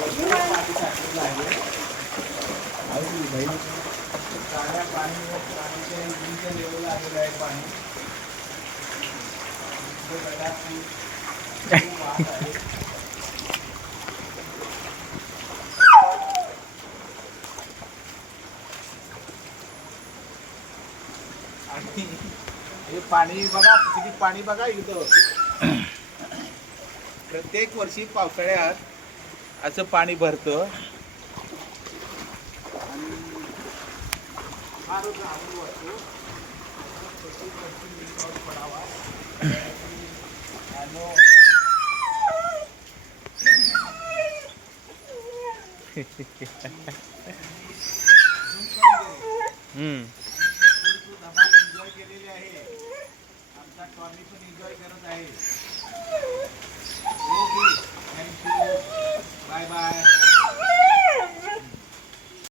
पाणी साठलेलं आहे. काळ्या पाणीच्या इंजिनच्या लेवल आलेलं आहे पाणी. वाहत आहे. आणि हे पाणी बघा किती पाणी बघा इथं. प्रत्येक वर्षी पावसाळ्यात असं पाणी भरतं आणि फारच आनंद वाटतो. प्रत्येक वर्षी पाऊस पडावा आणि धमाल एन्जॉय केलेली आहे. आमचा टॉमी पण एन्जॉय करत आहे. Okay, thank you, bye bye.